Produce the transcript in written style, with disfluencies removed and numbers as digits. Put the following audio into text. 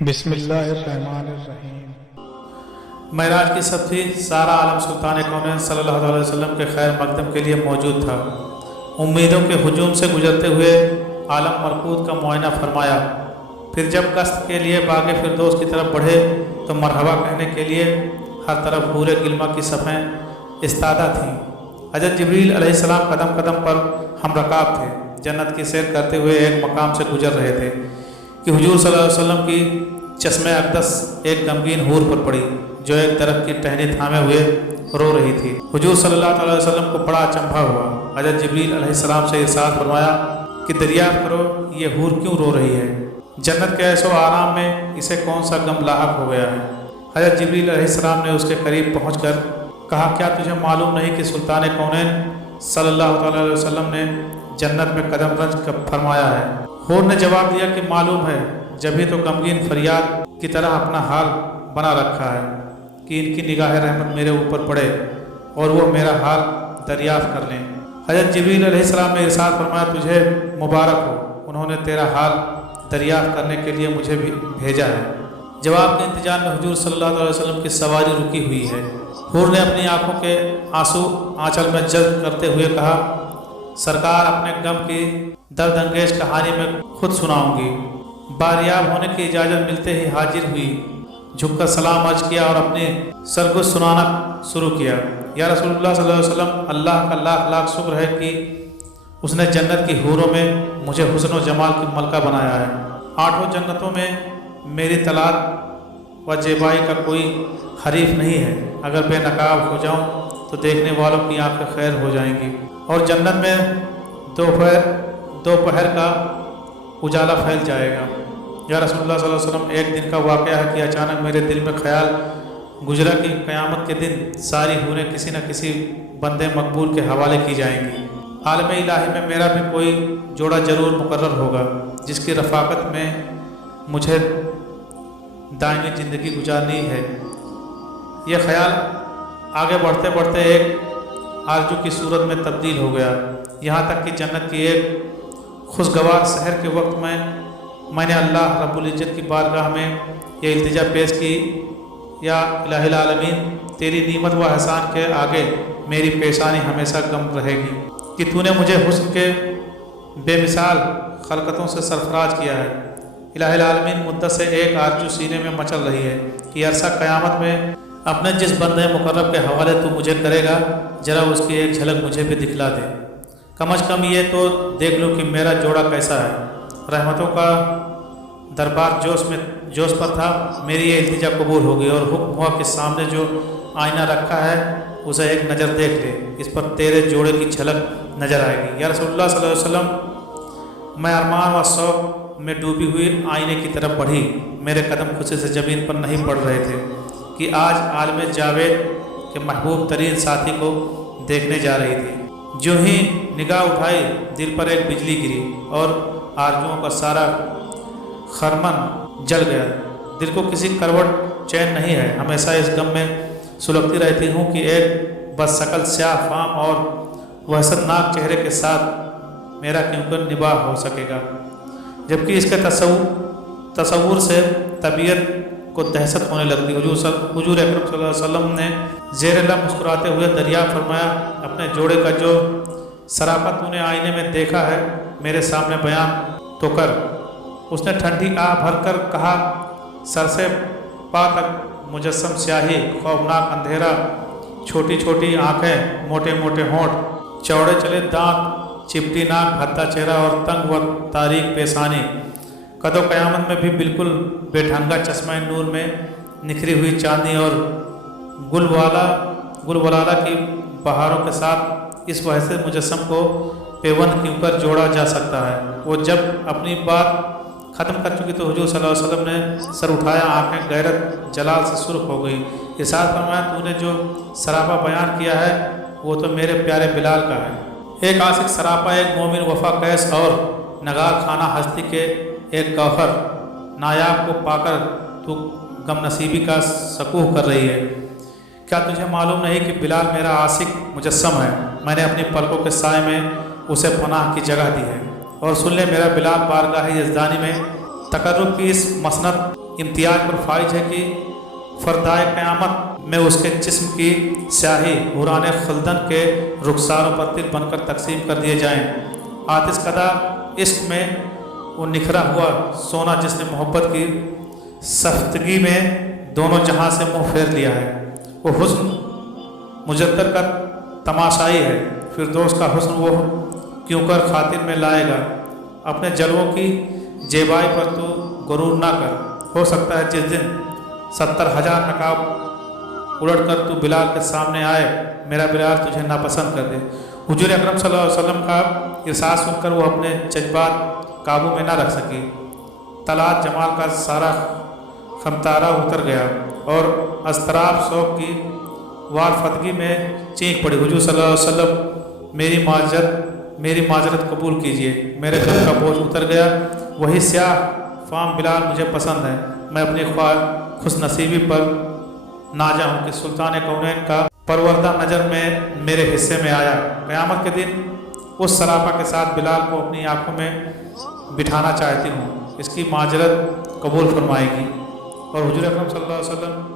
بسم اللہ الرحمن الرحیم۔ معراج کی سب تھی، سارا عالم سلطان کونین صلی اللہ علیہ وسلم کے خیر مقدم کے لیے موجود تھا۔ امیدوں کے ہجوم سے گزرتے ہوئے عالم ملکوت کا معائنہ فرمایا، پھر جب قصد کے لیے باغ فردوس کی طرف بڑھے تو مرحبا کہنے کے لیے ہر طرف حور گلما کی صفیں استادہ تھیں۔ حضرت جبریل علیہ السلام قدم قدم پر ہم رکاب تھے، جنت کی سیر کرتے ہوئے ایک مقام سے گزر رہے تھے کہ حضور صلی اللہ علیہ وسلم کی چشمِ اقدس ایک غمگین حور پر پڑی جو ایک درخت کی ٹہنی تھامے ہوئے رو رہی تھی۔ حضور صلی اللہ علیہ وسلم کو بڑا اچنبھا ہوا۔ حضرت جبریل علیہ السلام سے ارشاد فرمایا کہ دریافت کرو یہ حور کیوں رو رہی ہے، جنت کے عیش و آرام میں اسے کون سا غم لاحق ہو گیا ہے۔ حضرت جبریل علیہ السلام نے اس کے قریب پہنچ کر کہا، کیا تجھے معلوم نہیں کہ سلطان کونین صلی اللہ علیہ وسلم نے جنت میں قدم رنج فرمایا ہے؟ حور نے جواب دیا کہ معلوم ہے، جبھی تو غمگین فریاد کی طرح اپنا حال بنا رکھا ہے کہ ان کی نگاہ رحمت میرے اوپر پڑے اور وہ میرا حال دریافت کر لیں۔ حضرت جبریل علیہ السلام نے ارشاد فرمایا، تجھے مبارک ہو، انہوں نے تیرا حال دریافت کرنے کے لیے مجھے بھی بھیجا ہے۔ جواب کے انتظار میں حضور صلی اللہ علیہ وسلم کی سواری رکی ہوئی ہے۔ حور نے اپنی آنکھوں کے آنسو آنچل میں جذب کرتے ہوئے کہا، سرکار اپنے غم کی درد انگیز کہانی میں خود سناؤں گی۔ باریاب ہونے کی اجازت ملتے ہی حاضر ہوئی، جھک کر سلام عرض کیا اور اپنی سرگزشت سنانا شروع کیا۔ یا رسول اللہ صلی اللہ علیہ وسلم، اللہ کا لاکھ لاکھ شکر ہے کہ اس نے جنت کی حوروں میں مجھے حسن و جمال کی ملکہ بنایا ہے۔ 8 جنتوں میں میری طلاق و زیبائی کا کوئی حریف نہیں ہے۔ اگر بے نقاب ہو جاؤں تو دیکھنے والوں کی آنکھیں خیر ہو جائیں گی اور جنت میں دوپہر کا اجالا پھیل جائے گا۔ یا رسول اللہ صلی اللہ علیہ وسلم، ایک دن کا واقعہ ہے کہ اچانک میرے دل میں خیال گزرا کہ قیامت کے دن ساری حوریں کسی نہ کسی بندے مقبول کے حوالے کی جائیں گی۔ عالم الہی میں میرا بھی کوئی جوڑا ضرور مقرر ہوگا جس کی رفاقت میں مجھے دائمی زندگی گزارنی ہے۔ یہ خیال آگے بڑھتے بڑھتے ایک آرزو کی صورت میں تبدیل ہو گیا، یہاں تک کہ جنت کی ایک خوشگوار سحر کے وقت میں نے اللہ رب العزت کی بارگاہ میں یہ التجا پیش کی، یا الہ العالمین، تیری نعمت و احسان کے آگے میری پیشانی ہمیشہ گم رہے گی کہ تو نے مجھے حسن کے بے مثال خلقتوں سے سرفراز کیا ہے۔ الہ العالمین، مدت سے ایک آرزو سینے میں مچل رہی ہے کہ عرصہ قیامت میں اپنے جس بندے مقرب کے حوالے تو مجھے کرے گا، ذرا اس کی ایک جھلک مجھے بھی دکھلا دے۔ کم از کم یہ تو دیکھ لو کہ میرا جوڑا کیسا ہے۔ رحمتوں کا دربار جوش پر تھا۔ میری یہ التجا قبول ہو گئی اور حکم ہوا کہ سامنے جو آئینہ رکھا ہے اسے ایک نظر دیکھ لے، اس پر تیرے جوڑے کی جھلک نظر آئے گی۔ یا رسول اللہ صلی اللہ علیہ وسلم، میں ارمان و شوق میں ڈوبی ہوئی آئینے کی طرف بڑھی۔ میرے قدم خوشی سے زمین پر نہیں پڑ رہے تھے کہ آج عالم جاوید کے محبوب ترین ساتھی کو دیکھنے جا رہی تھی۔ جو ہی نگاہ اٹھائی، دل پر ایک بجلی گری اور آرزوؤں کا سارا خرمن جل گیا۔ دل کو کسی کروٹ چین نہیں ہے، ہمیشہ اس غم میں سلگتی رہتی ہوں کہ ایک بد شکل سیاہ فام اور وحشتناک چہرے کے ساتھ میرا کیوں کر نباہ ہو سکے گا، جبکہ اس کے تصور سے طبیعت کو دہشت ہونے لگتی۔ حضور اکرم صلی اللہ علیہ وسلم نے زیر لب مسکراتے ہوئے دریافت فرمایا، اپنے جوڑے کا جو سراپا تو نے آئینے میں دیکھا ہے میرے سامنے بیان تو کر۔ اس نے ٹھنڈی آہ بھر کر کہا، سر سے پا تک مجسم سیاہی، خوفناک اندھیرا، چھوٹی چھوٹی آنکھیں، موٹے موٹے ہونٹ، چوڑے چلے دانت، چپٹی ناک، بھدا چہرہ اور تنگ و تاریک پیشانی، قد و قیامت میں بھی بالکل بے ڈھنگا چشمہ نور میں نکھری ہوئی چاندنی اور گل ولالہ کی بہاروں کے ساتھ اس وجہ سے مجسم کو پیوند کیوں کر جوڑا جا سکتا ہے۔ وہ جب اپنی بات ختم کر چکی تو حضور صلی اللہ علیہ وسلم نے سر اٹھایا، آنکھیں غیرت جلال سے سرخ ہو گئی۔ ارشاد فرمایا، تو نے جو سراپا بیان کیا ہے وہ تو میرے پیارے بلال کا ہے۔ ایک عاشق سراپا، ایک مومن وفا قیس اور نگار خانہ ہستی کے ایک گوہر نایاب کو پا کر تو غم نصیبی کا سکوہ کر رہی ہے۔ کیا تجھے معلوم نہیں کہ بلال میرا عاشق مجسم ہے؟ میں نے اپنی پلکوں کے سائے میں اسے پناہ کی جگہ دی ہے، اور سن لے میرا بلال بارگاہ یزدانی میں تقرب کی اس مسند امتیاز پر فائز ہے کہ فردائے قیامت میں اس کے جسم کی سیاہی حوران خلدن کے رخساروں پر تل بن کر تقسیم کر دیے جائیں۔ آتش کدہ عشق میں وہ نکھرا ہوا سونا جس نے محبت کی سفتگی میں دونوں جہاں سے منہ پھیر لیا ہے، وہ حسن مجدر کا تماشائی ہے، فردوس کا حسن وہ کیوں کر خاطر میں لائے گا۔ اپنے جلووں کی جیبائی پر تو غرور نہ کر، ہو سکتا ہے جس دن 70,000 نقاب الٹ کر تو بلال کے سامنے آئے، میرا بلال تجھے ناپسند کر دے۔ حضور اکرم صلی اللہ علیہ وسلم کا ارشاد سن کر وہ اپنے جذبات قابو میں نہ رکھ سکی، طلعت جمال کا سارا خمتارہ اتر گیا اور اضطراب شوق کی وارفتگی میں چینک پڑی۔ حضور صلی اللہ علیہ وسلم میری معذرت قبول کیجئے، میرے دل کا بوجھ اتر گیا، وہی سیاہ فام بلال مجھے پسند ہے۔ میں اپنی خوش نصیبی پر ناجا ہوں کہ سلطان کونین کا پروردہ نظر میں میرے حصے میں آیا۔ قیامت کے دن اس سراپا کے ساتھ بلال کو اپنی آنکھوں میں بٹھانا چاہتی ہوں، اس کی معذرت قبول فرمائے گی۔ اور حضور اکرم صلی اللہ علیہ وسلم